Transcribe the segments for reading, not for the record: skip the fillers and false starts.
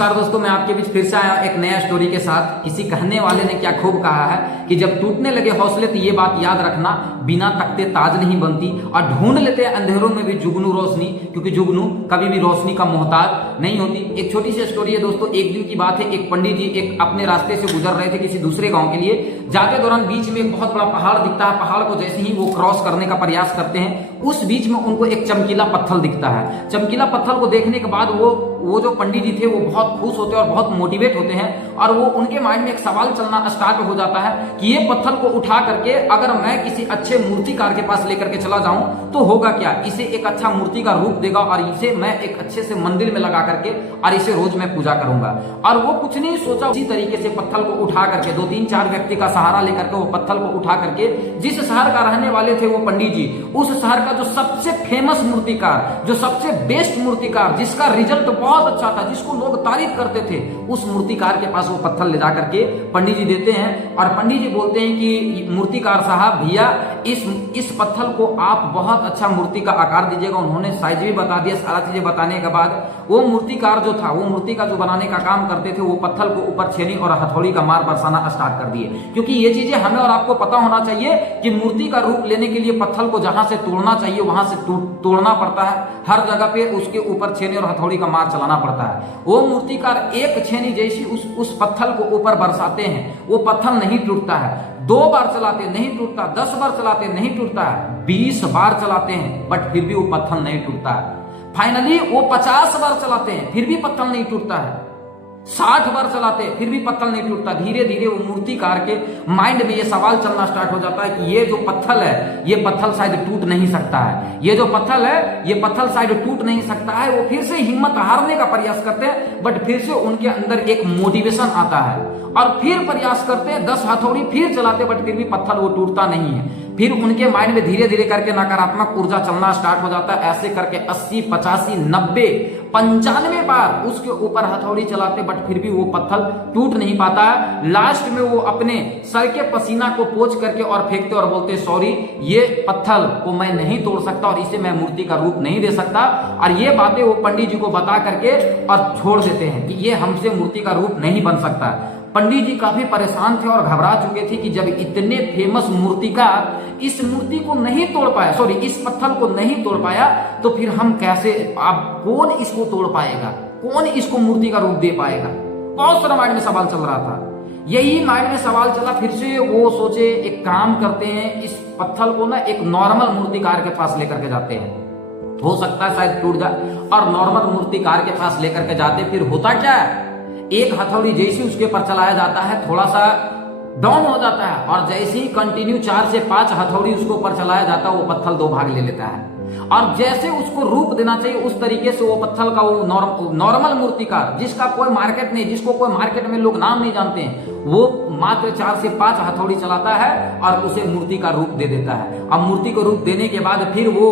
नमस्कार दोस्तों, मैं आपके बीच फिर से आया एक नया स्टोरी के साथ। किसी कहने वाले ने क्या खूब कहा है कि जब टूटने लगे हौसले तो ये बात याद रखना, बिना तकते ताज नहीं बनती। और ढूंढ लेते हैं अंधेरों में भी जुगनू रोशनी, क्योंकि जुगनू कभी भी रोशनी का मोहताज नहीं होती। एक छोटी सी स्टोरी है दोस्तों। एक दिन की बात है, एक पंडित जी एक अपने रास्ते से गुजर रहे थे किसी दूसरे गाँव के लिए। जाते दौरान बीच में एक बहुत बड़ा पहाड़ दिखता है। पहाड़ को जैसे ही वो क्रॉस करने का प्रयास करते हैं, उस बीच में उनको एक चमकीला पत्थर दिखता है। चमकीला पत्थर को देखने के बाद वो जो पंडित जी थे वो बहुत खुश होते हैं और बहुत मोटिवेट होते हैं। और वो उनके माइंड में एक सवाल चलना स्टार्ट हो जाता है कि ये पत्थर को उठा करके अगर मैं किसी अच्छे मूर्तिकार के पास लेकर के चला जाऊं तो होगा क्या, इसे एक अच्छा मूर्ति का रूप देगा और इसे मैं एक अच्छे से मंदिर में लगा करके और इसे रोज मैं पूजा करूंगा। और वो कुछ नहीं सोचा, उसी तरीके से पत्थर को उठा करके 2-3-4 व्यक्ति का सहारा लेकर के वो पत्थर को उठा करके जिस शहर का रहने वाले थे वो पंडित जी, उस शहर का जो सबसे फेमस मूर्तिकार, जो सबसे बेस्ट मूर्तिकार, जिसका रिजल्ट बहुत अच्छा था, जिसको लोग तारीफ करते थे, उस मूर्तिकार के पास वो पत्थर ले जा करके पंडित जी देते हैं। और पंडित जी बोलते हैं कि मूर्तिकार साहब, भैया इस पत्थर को आप बहुत अच्छा मूर्ति का आकार दीजिएगा। उन्होंने साइज भी बता दिया। सारा चीजें बताने के बाद वो मूर्तिकार जो था, वो मूर्ति का जो बनाने का काम करते थे, वो पत्थर को ऊपर छेनी और हथौड़ी का मार बरसाना स्टार्ट कर दिए। क्योंकि ये चीजें हमें और आपको पता होना चाहिए कि मूर्ति का रूप लेने के लिए पत्थर को जहां से तोड़ना चाहिए वहां से तोड़ना पड़ता है। हर जगह पे उसके ऊपर छेनी और हथौड़ी का मार चलाना पड़ता है। वो मूर्तिकार एक छेनी जैसी उस पत्थर को ऊपर बरसाते हैं, वो पत्थर नहीं टूटता है। 2 बार चलाते नहीं टूटता, 10 बार चलाते नहीं टूटता है, 20 बार चलाते हैं बट फिर भी वो पत्थर नहीं टूटता है। फाइनली वो 50 बार चलाते हैं फिर भी पत्थर नहीं टूटता है। 60 बार चलाते हैं फिर भी पत्थर नहीं टूटता। धीरे धीरे वो मूर्तिकार के माइंड में ये सवाल चलना स्टार्ट हो जाता है कि ये जो पत्थर है, ये पत्थर शायद टूट नहीं सकता है। ये जो पत्थर है, ये पत्थर शायद टूट नहीं सकता है। वो फिर से हिम्मत हारने का प्रयास करते हैं, बट फिर से उनके अंदर एक मोटिवेशन आता है और फिर प्रयास करते हैं। 10 हथौड़ी फिर चलाते, बट फिर भी पत्थर वो टूटता नहीं है। फिर उनके माइंड में धीरे धीरे करके नकारात्मक ऊर्जा चलना स्टार्ट हो जाता है। ऐसे करके 80, 85, 90, 95 बार उसके ऊपर हथौड़ी चलाते, बट फिर भी वो पत्थर टूट नहीं पाता है। लास्ट में वो अपने सर के पसीना को पोंछ करके और फेंकते और बोलते, सॉरी, ये पत्थर को मैं नहीं तोड़ सकता और इसे मैं मूर्ति का रूप नहीं दे सकता। और ये बातें वो पंडित जी को बता करके और छोड़ देते हैं कि ये हमसे मूर्ति का रूप नहीं बन सकता। पंडित जी काफी परेशान थे और घबरा चुके थे कि जब इतने फेमस मूर्तिकार इस मूर्ति को नहीं तोड़ पाया, सॉरी, इस पत्थर को नहीं तोड़ पाया, तो फिर हम कैसे, अब कौन इसको तोड़ पाएगा, कौन इसको मूर्ति का रूप दे पाएगा। बहुत सारा माइंड में सवाल चल रहा था। यही माइंड में सवाल चला, फिर से वो सोचे एक काम करते हैं, इस पत्थर को ना एक नॉर्मल मूर्तिकार के पास लेकर के जाते हैं, हो सकता है शायद टूट जाए। और नॉर्मल मूर्तिकार के पास लेकर के जाते, फिर होता क्या है, एक हथौड़ी जैसे उसके ऊपर चलाया जाता है, थोड़ा सा डाउन हो जाता है, और जैसे ही कंटिन्यू 4 से 5 हथौड़ी उसके ऊपर चलाया जाता है, वो पत्थर 2 भाग ले लेता है। और जैसे उसको रूप देना चाहिए उस तरीके से वो पत्थर का वो नॉर्मल मूर्तिकार, जिसका कोई मार्केट नहीं, जिसको कोई मार्केट में लोग नाम नहीं जानते हैं, वो मात्र 4 से 5 हथौड़ी चलाता है और उसे मूर्ति का रूप दे देता है। अब मूर्ति को रूप देने के बाद फिर वो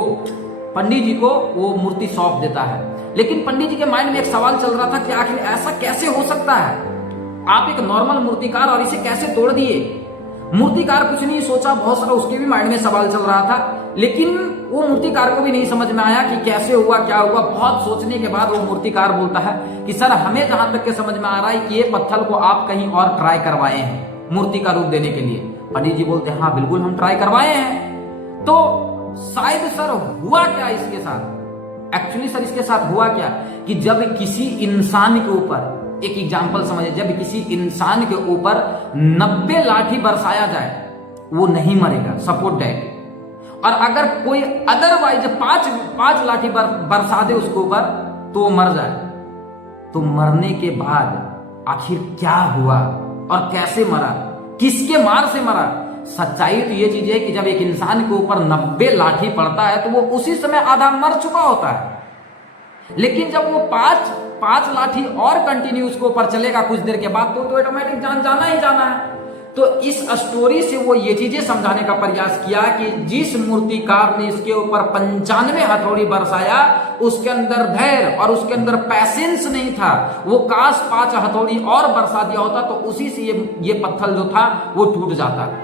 पंडित जी को वो मूर्ति सौंप देता है। लेकिन पंडित जी के माइंड में एक सवाल चल रहा था कि आखिर ऐसा कैसे हो सकता है, आप एक नॉर्मल मूर्तिकार और इसे कैसे तोड़ दिए। मूर्तिकार कुछ नहीं सोचा, बहुत सारा उसके भी माइंड में सवाल चल रहा था, लेकिन वो मूर्तिकार को भी नहीं समझ में आया कि कैसे हुआ, क्या हुआ। बहुत सोचने के बाद वो मूर्तिकार बोलता है कि सर, हमें जहां तक के समझ में आ रहा है कि ये पत्थर को आप कहीं और ट्राई करवाए हैं मूर्ति का रूप देने के लिए। पंडित जी बोलते हैं, हाँ बिल्कुल हम ट्राई करवाए हैं। तो शायद सर हुआ क्या इसके साथ, एक्चुअली सर इसके साथ हुआ क्या कि जब किसी इंसान के ऊपर, एक एग्जांपल समझिए, जब किसी इंसान के ऊपर 90 लाठी बरसाया जाए, वो नहीं मरेगा, सपोर्ट दैट। और अगर कोई अदरवाइज 5 लाठी बरसा दे उसके ऊपर तो वो मर जाए। तो मरने के बाद आखिर क्या हुआ और कैसे मरा, किसके मार से मरा। सच्चाई तो ये चीज है कि जब एक इंसान के ऊपर 90 लाठी पड़ता है तो वो उसी समय आधा मर चुका होता है। लेकिन जब वो 5 लाठी और कंटिन्यू उसके ऊपर चलेगा कुछ देर के बाद, तो ऑटोमेटिक जान जाना ही जाना है। तो इस स्टोरी से वो ये चीजें समझाने का प्रयास किया कि जिस मूर्तिकार ने इसके ऊपर 95 हथौड़ी बरसाया, उसके अंदर धैर्य और उसके अंदर पैसेंस नहीं था। वो काश 5 हथौड़ी और बरसा दिया होता तो उसी से ये पत्थर जो था वो टूट जाता।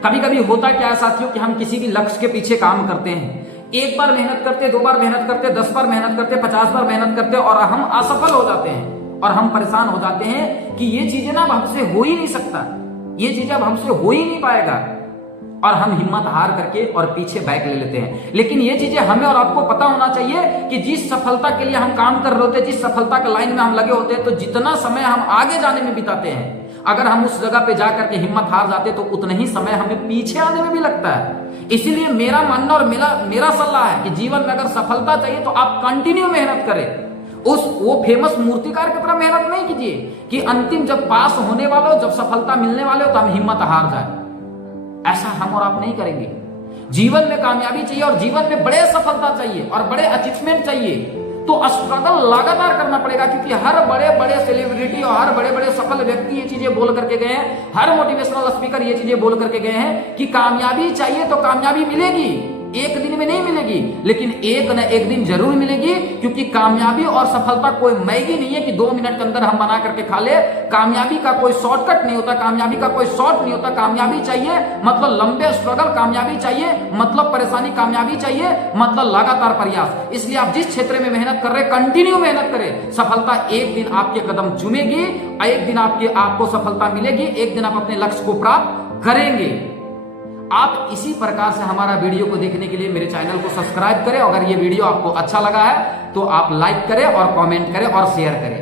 कभी कभी होता क्या है साथियों कि हम किसी भी लक्ष्य के पीछे काम करते हैं, एक बार मेहनत करते, 2 बार मेहनत करते, 10 बार मेहनत करते, 50 बार मेहनत करते और हम असफल हो जाते हैं। और हम परेशान हो जाते हैं कि ये चीजें ना अब हमसे हो ही नहीं सकता, ये चीजें अब हमसे हो ही नहीं पाएगा, और हम हिम्मत हार करके और पीछे बैक ले लेते हैं। लेकिन ये चीजें हमें और आपको पता होना चाहिए कि जिस सफलता के लिए हम काम कर रहे होते हैं, जिस सफलता के लाइन में हम लगे होते हैं, तो जितना समय हम आगे जाने में बिताते हैं, अगर हम उस जगह पे जाकर के हिम्मत हार जाते तो उतना ही समय हमें पीछे आने में भी लगता है। इसीलिए मेरा मानना और मेरा सलाह है कि जीवन में अगर सफलता चाहिए तो आप कंटिन्यू मेहनत करें। वो फेमस मूर्तिकार की तरह मेहनत नहीं कीजिए कि अंतिम जब पास होने वाले हो, जब सफलता मिलने वाले हो, तो हम हिम्मत हार जाए। ऐसा हम और आप नहीं करेंगे। जीवन में कामयाबी चाहिए और जीवन में बड़े सफलता चाहिए और बड़े अचीवमेंट चाहिए, तो स्ट्रगल लगातार करना पड़ेगा। क्योंकि हर बड़े बड़े सेलिब्रिटी और हर बड़े बड़े सफल व्यक्ति ये चीजें बोल करके गए हैं, हर मोटिवेशनल स्पीकर ये चीजें बोल करके गए हैं कि कामयाबी चाहिए तो कामयाबी मिलेगी, एक दिन में नहीं मिलेगी, लेकिन एक न एक दिन जरूर मिलेगी। क्योंकि कामयाबी और सफलता कोई मैगी नहीं है कि 2 मिनट के अंदर हम बना करके खा ले। कामयाबी का कोई शॉर्टकट नहीं होता, कामयाबी का कोई शॉर्ट नहीं होता। कामयाबी चाहिए मतलब लंबे स्ट्रगल, कामयाबी चाहिए मतलब परेशानी, कामयाबी चाहिए मतलब लगातार प्रयास। इसलिए आप जिस क्षेत्र में मेहनत कर रहे हैं, कंटिन्यू मेहनत करें। सफलता एक दिन आपके कदम चूमेगी, एक दिन आपको सफलता मिलेगी, एक दिन आप अपने लक्ष्य को प्राप्त करेंगे। आप इसी प्रकार से हमारा वीडियो को देखने के लिए मेरे चैनल को सब्सक्राइब करें। अगर ये वीडियो आपको अच्छा लगा है तो आप लाइक करें और कमेंट करें और शेयर करें।